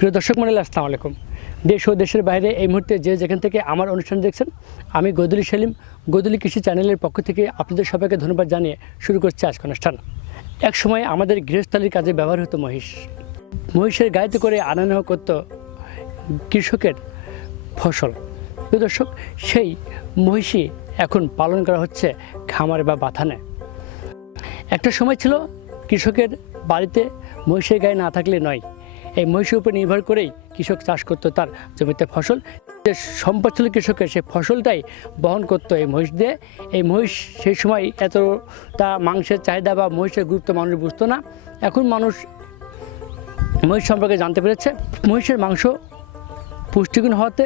প্রিয় দর্শক মন্ডলী, আসসালামু আলাইকুম। দেশ ও দেশের বাইরে এই মুহূর্তে যে যেখান থেকে আমার অনুষ্ঠান দেখছেন, আমি গদুলি সেলিম, গদুলি কৃষি চ্যানেলের পক্ষ থেকে আপনাদের সবাইকে ধন্যবাদ জানিয়ে শুরু করছে আজকে অনুষ্ঠান। এক সময় আমাদের গৃহস্থালির কাজে ব্যবহার হতো মহিষ। মহিষের গাড়িতে করে আনা নেওয়া করতো কৃষকের ফসল। প্রিয় দর্শক, সেই মহিষই এখন পালন করা হচ্ছে খামারে বা বাথানে। একটা সময় ছিল, কৃষকের বাড়িতে মহিষের গায়ে না থাকলে নয়। এই মহিষের উপর নির্ভর করেই কৃষক চাষ করতো তার জমিতে ফসল। যে সম্পদ ছিল কৃষকের সেই ফসলটাই বহন করতো এই মহিষ দিয়ে। এই মহিষ সেই সময় এতটা মাংসের চাহিদা বা মহিষের গুরুত্ব মানুষ বুঝতো না। এখন মানুষ মহিষ সম্পর্কে জানতে পেরেছে, মহিষের মাংস পুষ্টিগুণ হওয়াতে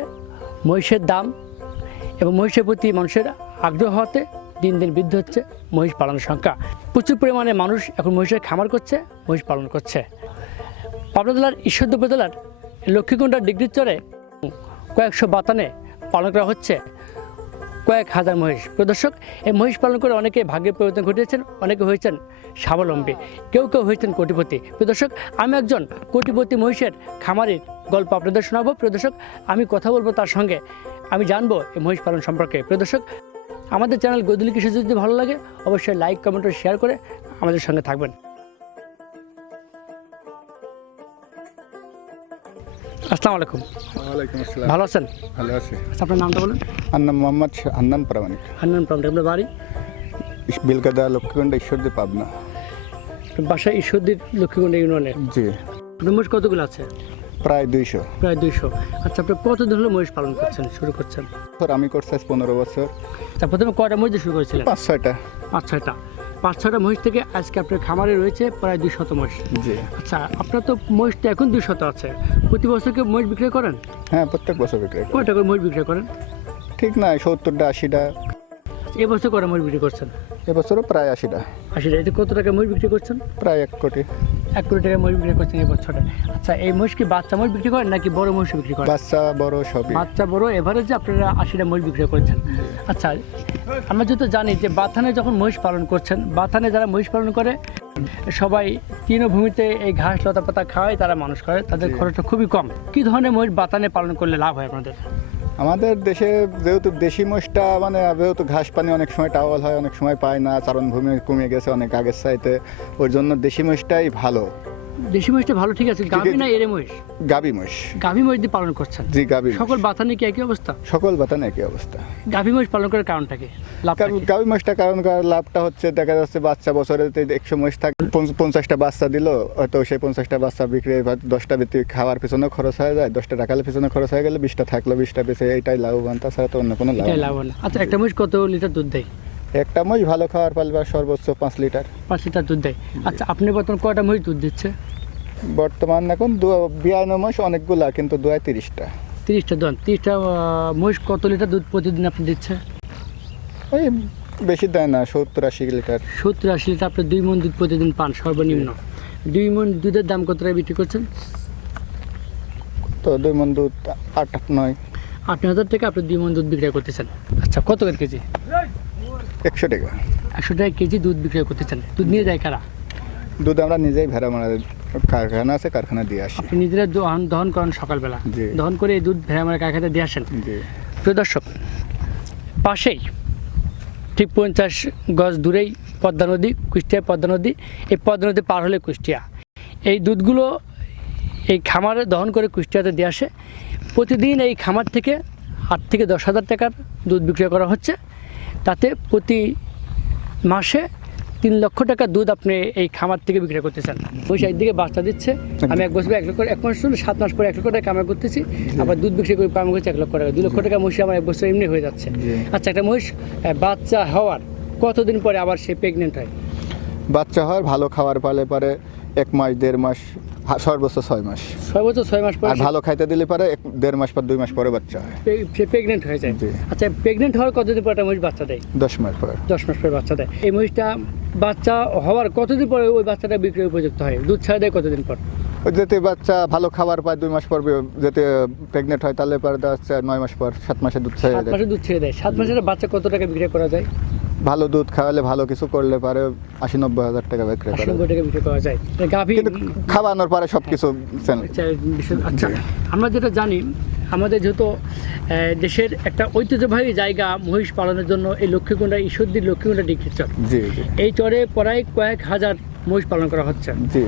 মহিষের দাম এবং মহিষের প্রতি মানুষের আগ্রহ হওয়াতে দিন দিন বৃদ্ধি হচ্ছে মহিষ পালনের সংখ্যা। প্রচুর পরিমাণে মানুষ এখন মহিষের খামার করছে, মহিষ পালন করছে। পাবনা জেলার ঈশ্বরদী উপজেলার লক্ষ্মীকুণ্ডার ডিগ্রির চরে কয়েকশো বাতানে পালন করা হচ্ছে। কয়েক হাজার মহিষ। প্রদর্শক এই মহিষ পালন করে অনেকে ভাগ্যের পরিবর্তন ঘটিয়েছেন, অনেকে হয়েছেন স্বাবলম্বী, কেউ কেউ হয়েছেন কোটিপতি। প্রদর্শক আমি একজন কোটিপতি মহিষের খামারের গল্প আপনাদের শোনাবো। প্রদর্শক আমি কথা বলব তার সঙ্গে। আমি জানব এই মহিষ পালন সম্পর্কে। প্রদর্শক আমাদের চ্যানেল গদুলি কৃষি যদি ভালো লাগে, অবশ্যই লাইক, কমেন্ট ও শেয়ার করে আমাদের সঙ্গে থাকবেন। আসসালামু আলাইকুম। ওয়ালাইকুম আসসালাম। ভালো আছেন? ভালো আছি। আচ্ছা আপনার নামটা বলুন। আমার নাম মোহাম্মদ হান্নান প্রামাণিক। হান্নান প্রান্তে আপনার বাড়ি? বিলকাদা লক্ষ্মীগণ্ড ঈশ্বরদী পাবনা। বাসা ঈশ্বরদীর লক্ষ্মীকুণ্ড ইউনিয়নে? জি। মহিষ কতগুলো আছে? প্রায় দুইশো। প্রায় দুইশো। আচ্ছা আপনি কতদিন হলো মহিষ পালন করছেন শুরু করছেন? আমি করছি পনেরো বছর। আচ্ছা প্রথমে কয়টা মহিষ শুরু করেছিলেন? পাঁচ ছয়টা। পাঁচ ছয়টা। পাঁচ ছটা মহিষ থেকে আজকে আপনার খামারে রয়েছে প্রায় দুই শত মহিষ। জি। আচ্ছা আপনার তো মহিষ তো এখন দুই শত আছে। প্রতি বছর কি মহিষ বিক্রি করেন? হ্যাঁ প্রত্যেক বছর বিক্রি করি। কয়টা করে মহিষ বিক্রি করেন? ঠিক না সত্তরটা আশিটা। এবছর কয়টা মহিষ বিক্রি করছেন? এবছরও প্রায় আশিটা। আশিটা। এতে কত টাকা মহিষ বিক্রি করছেন? প্রায় এক কোটি। এক কোটি টাকা মহিষ বিক্রি করছেন এই বছরে। আচ্ছা এই মহিষ কি বাচ্চা মহিষ বিক্রি করেন নাকি বড় মহিষ বিক্রি করেন? বাচ্চা বড় সবই। বাচ্চা বড় এভারেজে আপনারা আশিটা মহিষ বিক্রি করছেন। আচ্ছা আমরা যেহেতু জানি যে বাথানে যখন মহিষ পালন করছেন বাথানে যারা মহিষ পালন করে সবাই তৃণভূমিতে এই ঘাস লতা পাতা খাওয়াই তারা মানুষ করে তাদের খরচটা খুবই কম। কি ধরনের মহিষ বাতানে পালন করলে লাভ হয় আপনাদের? আমাদের দেশে যেহেতু দেশি মোষটা মানে যেহেতু ঘাস পানি অনেক সময় টাওয়াল হয় অনেক সময় পায় না চারণভূমি কমে গেছে অনেক আগের চাইতে ওর জন্য দেশি মোষটাই ভালো। দেশি মহিষটা ভালো ঠিক আছে গাভী না এরে মহিষ? গাভী মহিষ। দিয়ে পালন করছেন? জি সকল বাথানে কি একই অবস্থা? সকল একই অবস্থা। গাভী মহিষ পালন করার কারণটা কি? গাভী মাছটা কারণ কার- লাভটা হচ্ছে দেখা যাচ্ছে বাচ্চা বছরে একশো মাস থাকে পঞ্চাশটা বাচ্চা দিল হয়তো সেই পঞ্চাশটা বাচ্চা বিক্রি দশটা বিক্রি খাওয়ার পিছনে খরচ হয়ে যায় দশটা টাকার পিছনে খরচ হয়ে গেলে বিশটা থাকল বিশটা বেঁচে এইটাই লাভবান তাছাড়া তো অন্য কোনো। লাভ আচ্ছা একটা মহিষ কত লিটার দুধ দেয়? একটা মাছ ভালো খাওয়ার পালবা সর্বোচ্চ পাঁচ লিটার। পাঁচ লিটার দুধ দেয়। আচ্ছা আপনি বর্তমান কয়টা মহিষ দুধ দিচ্ছে? বর্তমান এখন দু- বিয়ান্ন মাস অনেকগুলা কিন্তু দুয়ায় তিরিশটা। তিরিশটা দন তিরিশটা মহিষ কত লিটার দুধ প্রতিদিন আপনি দিচ্ছে? ওই বেশি দেয় না সত্তর আশি লিটার। সত্তর আশি লিটার আপনি দুই মন দুধ প্রতিদিন পান সর্বনিম্ন। দুই মন দুধের দাম কত টাকা বিক্রি করছেন? তো দুই মন দুধ আট আট নয়। আট হাজার টাকা আপনি দুই মন দুধ বিক্রি করতেছেন। আচ্ছা কত কেজি? একশো টাকা। একশো টাকা কেজি দুধ বিক্রি করতেছেন দুধ নিয়ে যায় কারা? দুধ আমরা নিজেই ভেড়া মারা কারখানা আছে কারখানা দিয়ে আসি। আপনি নিজেরা দহন দহন করেন সকালবেলা। দহন করে এই দুধ ভেড়া মারা কারখানাতে দিয়ে আসেন। প্রিয় দর্শক পাশেই ঠিক পঞ্চাশ গজ দূরেই পদ্মা নদী কুষ্টিয়া পদ্মা নদী। এই পদ্মা নদী পার হলে কুষ্টিয়া। এই দুধগুলো এই খামারে দহন করে কুষ্টিয়াতে দিয়ে আসে। প্রতিদিন এই খামার থেকে আট থেকে দশ হাজার টাকার দুধ বিক্রয় করা হচ্ছে। তাতে প্রতি মাসে তিন লক্ষ টাকা দুধ আপনি এই খামার থেকে বিক্রি করতেছেন ওই সাইড দিকে বাচ্চা দিচ্ছে। আমি এক বছর এক লক্ষ এক মাস শুনে সাত মাস পরে এক লক্ষ টাকা কামাই করতেছি। আবার দুধ বিক্রি করে কামাই করছি এক লক্ষ টাকা। দুই লক্ষ টাকা মহিষ আমার এক বছর এমনি হয়ে যাচ্ছে। আচ্ছা একটা মহিষ বাচ্চা হওয়ার কতদিন পরে আবার সে প্রেগনেন্ট হয়? বাচ্চা হয় ভালো খাবার পালে পারে এক মাস দেড় মাস সর্বোচ্চ ছয় মাস। সর্বোচ্চ ছয় মাস পরে আর ভালো খাইতে দিলে পারে এক দেড় মাস পর দুই মাস পরে বাচ্চা হয়। সে- প্রেগনেন্ট হয়ে যায়। আচ্ছা প্রেগনেন্ট হওয়ার কতদিন পরে একটা মহিষ বাচ্চা দেয়? দশ মাস পর। দশ মাস পরে বাচ্চা দেয়। এই মহিষটা বাচ্চা হওয়ার কতদিন পরে ওই বাচ্চাটা বিক্রির উপযুক্ত হয়? দুধ ছাড়া দেয় কতদিন পর? যেতে বাচ্চা ভালো খাবার পায় দুই মাস পর যেতে প্রেগনেন্ট হয় তাহলে পরে দেখা যাচ্ছে নয় মাস পর সাত মাসে দুধ ছেড়ে সাত দেয়। মাসে দুধ ছেড়ে দেয়। সাত মাসের বাচ্চা কত টাকা বিক্রি করা যায়? ভালো দুধ খাওয়ালে ভালো কিছু করলে পারে আশি নব্বই হাজার টাকা বিক্রি করে। বিক্রি করা যায়। কিন্তু খাওয়ানোর পরে সব কিছু আচ্ছা, আচ্ছা। আমরা যেটা জানি আমাদের যেহেতু দেশের একটা ঐতিহ্যবাহী জায়গা মহিষ পালনের জন্য এই লক্ষ্মীকুণ্ডা ঈশ্বরদীর লক্ষ্মীকুণ্ডা ডিগ্রি চর। এই চরে প্রায় কয়েক হাজার মহিষ পালন করা হচ্ছে। জি।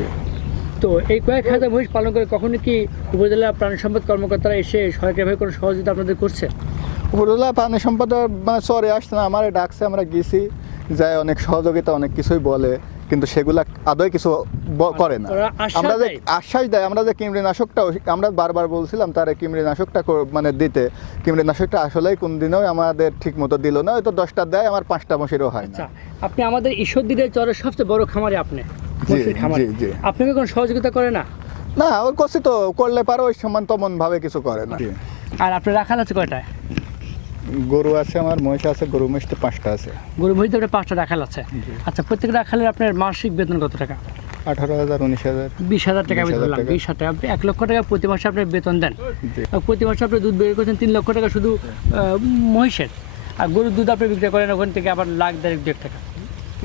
তো এই কয়েক হাজার মহিষ পালন করে কখনো কি উপজেলা প্রাণী সম্পদ কর্মকর্তারা এসে সরকারিভাবে কোনো সহযোগিতা আপনাদের করছে? উপরওয়ালা পানি সম্পদ মানে চরে আসছে না আমার ডাকছে আমরা গেছি যায় অনেক সহযোগিতা অনেক কিছুই বলে কিন্তু সেগুলা আদৌ কিছু ব- করে না। আমরা যে আশ্বাস দেয় আমরা যে কিমড়িনাশকটা আমরা বারবার বলছিলাম তার কিমড়িনাশকটা মানে দিতে। কিমড়িনাশকটা আসলেই কোন দিনও আমাদের ঠিক মতো দিল না হয়তো দশটা দেয় আমার পাঁচটা মশিরও হয় না। আচ্ছা আপনি আমাদের ঈশ্বরদীর চরের সবচেয়ে বড় খামারে আপনি মহিষের জি, জি। আপনাকে কোনো সহযোগিতা করে না? না ওর করছি তো করলে পারো ওই সমান তেমন ভাবে কিছু করে না। আর আপনার রাখাল আছে কয়টায়? গরু আছে আমার মহিষ আছে গরু মহিষ তো পাঁচটা আছে। গরু মহিষ আপনার পাঁচটা রাখাল আছে। আচ্ছা প্রত্যেক রাখালের আপনার মাসিক বেতন কত টাকা? আঠারো হাজার উনিশ হাজার। বিশ হাজার টাকা আমি 20,000 ধরলাম টাকা। বিশ হাজার টাকা। এক লক্ষ টাকা প্রতি মাসে আপনি বেতন দেন। প্রতি মাসে আপনি দুধ বের করছেন তিন লক্ষ টাকা শুধু মহিষের। আর গরুর দুধ আপনি বিক্রি করেন ওখান থেকে আবার লাখ দেড়েক দেড় টাকা।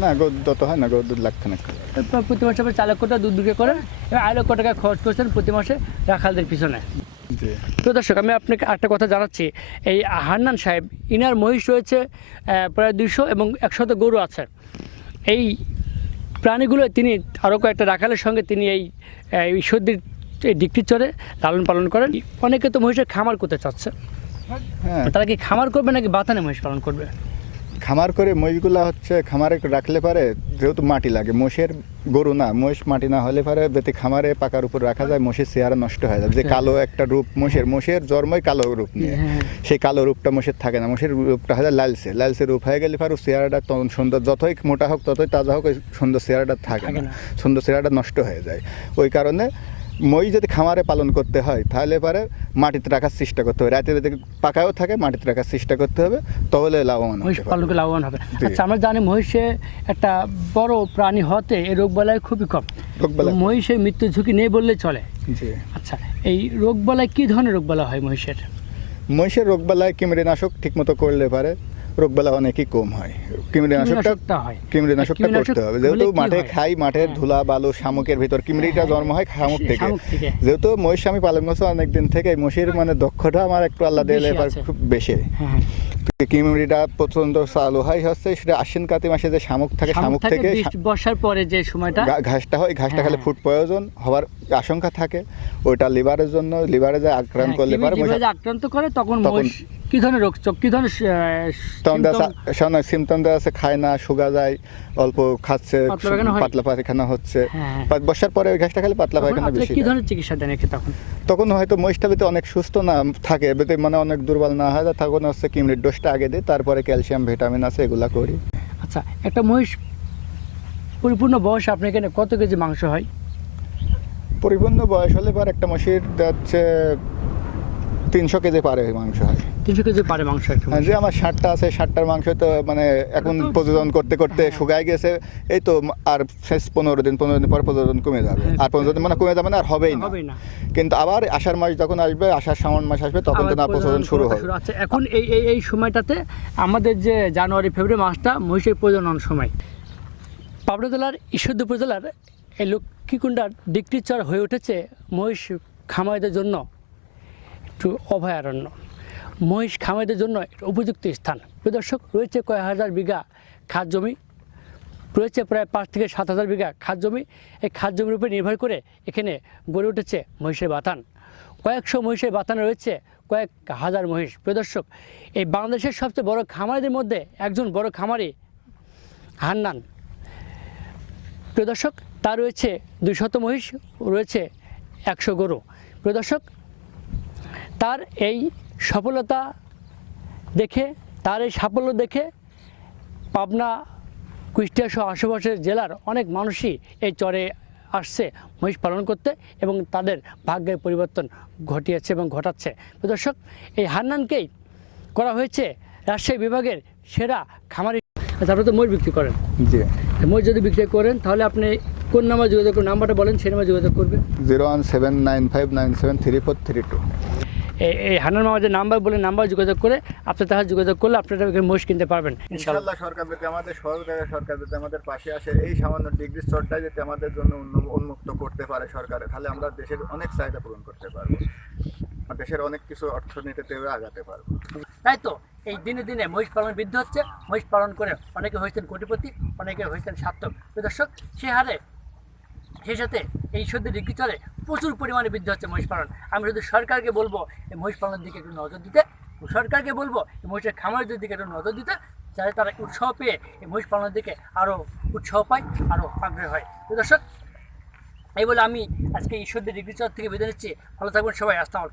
না গরু তত হয় না গরু দুধ না প্রতি মাসে আপনি চার লক্ষ টাকা দুধ বিক্রি করেন এবং আড়াই লক্ষ টাকা খরচ করছেন প্রতি মাসে রাখালদের পিছনে। তো দর্শক আমি আপনাকে একটা কথা জানাচ্ছি। এই হান্নান সাহেব ইনার মহিষ রয়েছে প্রায় দুশো এবং একশত গরু আছে। এই প্রাণীগুলো তিনি আরও কয়েকটা রাখালের সঙ্গে তিনি এই সর্দির এই ডিকটির চড়ে লালন পালন করেন। অনেকে তো মহিষের খামার করতে চাচ্ছে। হ্যাঁ। তারা কি খামার করবে নাকি বাতানে মহিষ পালন করবে? খামার করে মহিষগুলা হচ্ছে খামারে রাখলে পারে যেহেতু মাটি লাগে মোষের গরু না মোষ মাটি না হলে পারে বেতে খামারে পাকার উপর রাখা যায় মোষের চেহারা নষ্ট হয়ে যায়। যে কালো একটা রূপ মোষের মোষের জন্মই কালো রূপ নিয়ে। হ্যাঁ। সেই কালো রূপটা মোষের থাকে না মোষের রূপটা হয় লালসে লালসে রূপ হয়ে গেলে পারে চেহারাটা তখন সুন্দর যতই মোটা হোক ততই তাজা হোক ওই সুন্দর চেহারাটা থাকে না। সুন্দর চেহারাটা নষ্ট হয়ে যায়। ওই কারণে মই যদি খামারে পালন করতে হয় তাহলে পরে মাটিতে রাখার চেষ্টা করতে হবে। রাতে যদি পাকাও থাকে মাটিতে রাখার চেষ্টা করতে হবে তাহলে লাভবান মহিষ পালন করে লাভবান হবে। আচ্ছা আমরা জানি মহিষে একটা বড় প্রাণী হতে এই রোগবালাই খুবই কম। মহিষের মৃত্যু ঝুঁকি নেই বললে চলে। আচ্ছা এই রোগবালাই কি ধরনের রোগবালাই হয় মহিষের? মহিষের রোগবালায় কিমড়িনাশক ঠিক মতো করলে পারে রোগবালা অনেকই কম হয়। করতে হবে। যেহেতু মাঠে খাই মাঠের হ্যাঁ। ধুলা বালু শামুকের ভিতর কিমড়িটা জন্ম হয় শামুক থেকে। যেহেতু মহিষ আমি পালন করছি অনেক দিন থেকে মহিষের মানে দক্ষতা আমার একটু আল্লাহ দিলে এবার খুব বেশি। হ্যাঁ হ্যাঁ। কিমড়িটা প্রচণ্ড চালু হয়। হচ্ছে সেটা আশ্বিন কাতি মাসে যে শামুক থাকে শামুক থেকে বর্ষার পরে যে সময়টা। ঘাসটা হয় ঘাসটা খেলে হ্যাঁ। ফুড প্রয়োজন হওয়ার আশঙ্কা থাকে ওটা লিভারের জন্য লিভারে যে আক্রান্ত হ্যাঁ, করলে পারে আক্রান্ত করে তখন কি ধরনের রোগ? চোখ কি ধরনের? সিমটম দেওয়া আছে খায় না শুকা যায় অল্প খাচ্ছে পাতলা পায়খানা হচ্ছে। হ্যাঁ। বর্ষার পরে ওই ঘাসটা খেলে পাতলা পায়খানা বেশি কি ধরনের চিকিৎসা দেন তখন? তখন হয়তো মহিষটা বেতে অনেক সুস্থ না থাকে বেতে মানে অনেক দুর্বল না হয় তখন হচ্ছে কিমড়ির ডোজটা আগে দিই তারপরে ক্যালসিয়াম ভিটামিন আছে এগুলা করি। আচ্ছা একটা মহিষ পরিপূর্ণ বয়স আপনার এখানে কত কেজি মাংস হয়? পরিপূর্ণ বয়স হলে পর একটা মহিষের যাচ্ছে তিনশো কেজি পারে মাংস হয়। তিনশো কেজি পারে মাংস একটা হ্যাঁ, যে আমার ষাটটা আছে ষাটটার মাংস তো মানে এখন প্রযোজন করতে করতে হ্যাঁ। শুকায় গেছে এই তো আর শেষ পনেরো দিন পনেরো দিন পর প্রযোজন কমে যাবে। হ্যাঁ, আর পনেরো দিন মানে কমে যাবে না আর হবেই না। কিন্তু আবার আষাঢ় মাস যখন আসবে আষাঢ় শ্রাবণ মাস আসবে তখন তো না প্রযোজন শুরু হবে। আচ্ছা এখন এই এই এই সময়টাতে আমাদের যে জানুয়ারি ফেব্রুয়ারি মাসটা মহিষের প্রজনন সময়। পাবনা জেলার ঈশ্বরদী উপজেলার এই লক্ষ্মীকুণ্ডার ডিকটির চর হয়ে উঠেছে মহিষ খামারিদের জন্য। একটু অভয়ারণ্য। মহিষ খামাইদের জন্য উপযুক্ত স্থান। প্রদর্শক রয়েছে কয়েক হাজার বিঘা খাত জমি। রয়েছে প্রায় পাঁচ থেকে সাত হাজার বিঘা খাত জমি। এই খাদ জমির উপরে নির্ভর করে এখানে গড়ে উঠেছে মহিষের বাতান। কয়েকশো মহিষের বাতানে রয়েছে, কয়েক হাজার মহিষ। প্রদর্শক এই বাংলাদেশের সবচেয়ে বড় খামারিদের মধ্যে একজন বড় খামারি হান্নান। প্রদর্শক তার রয়েছে দুইশত মহিষ, রয়েছে একশো গরু। প্রদর্শক তার এই সফলতা দেখে, তার এই সাফল্য দেখে পাবনা, কুষ্টিয়া সহ আশেপাশের জেলার অনেক মানুষই এই চরে আসছে মহিষ পালন করতে এবং তাদের ভাগ্যের পরিবর্তন ঘটিয়েছে এবং ঘটাচ্ছে। দর্শক, এই হান্নানকেই করা হয়েছে রাজশাহী বিভাগের সেরা খামারি আচ্ছা আপনি তো মহিষ বিক্রি করেন। জি। মহিষ যদি বিক্রি করেন তাহলে আপনি কোন নাম্বার যোগাযোগ করবেন নাম্বারটা বলেন সেই নাম্বার যোগাযোগ করবে। Zero one seven nine five nine seven three four three two. এই- এই হানান মামাদের নাম্বার বলে নাম্বার যোগাযোগ করে আপনার তাহার যোগাযোগ করলে আপনারা এখানে মহিষ কিনতে পারবেন। ইনশাল্লাহ সরকার যাতে আমাদের সরকার সরকার যাতে আমাদের পাশে আসে এই সামান্য ডিগ্রি স্তরটাই যাতে আমাদের জন্য উন্মুক্ত করতে পারে সরকারে তাহলে আমরা দেশের অনেক চাহিদা পূরণ করতে পারব। আর দেশের অনেক কিছু অর্থনীতিতে আগাতে পারব। তাই তো? এই দিনে দিনে মহিষ পালন বৃদ্ধি হচ্ছে। মহিষ পালন করে অনেকে হয়েছেন কোটিপতি, অনেকে হয়েছেন সার্থক। দর্শক, সে হারে সেই সাথে এই ডিগ্রি চলে, প্রচুর পরিমাণে বৃদ্ধি হচ্ছে মহিষ পালন। আমি শুধু সরকারকে বলব এই মহিষ পালনের দিকে একটু নজর দিতে, সরকারকে বলব এই মহিষের খামারের দিকে একটু নজর দিতে, যাতে তারা উৎসাহ পেয়ে এই মহিষ পালনের দিকে আরও উৎসাহ পায় আরও আগ্রহ হয়। দর্শক, এই বলে আমি আজকে ঈশ্বরদের চর থেকে বেঁধে নিচ্ছি। ভালো থাকবেন সবাই। আলাইকুম।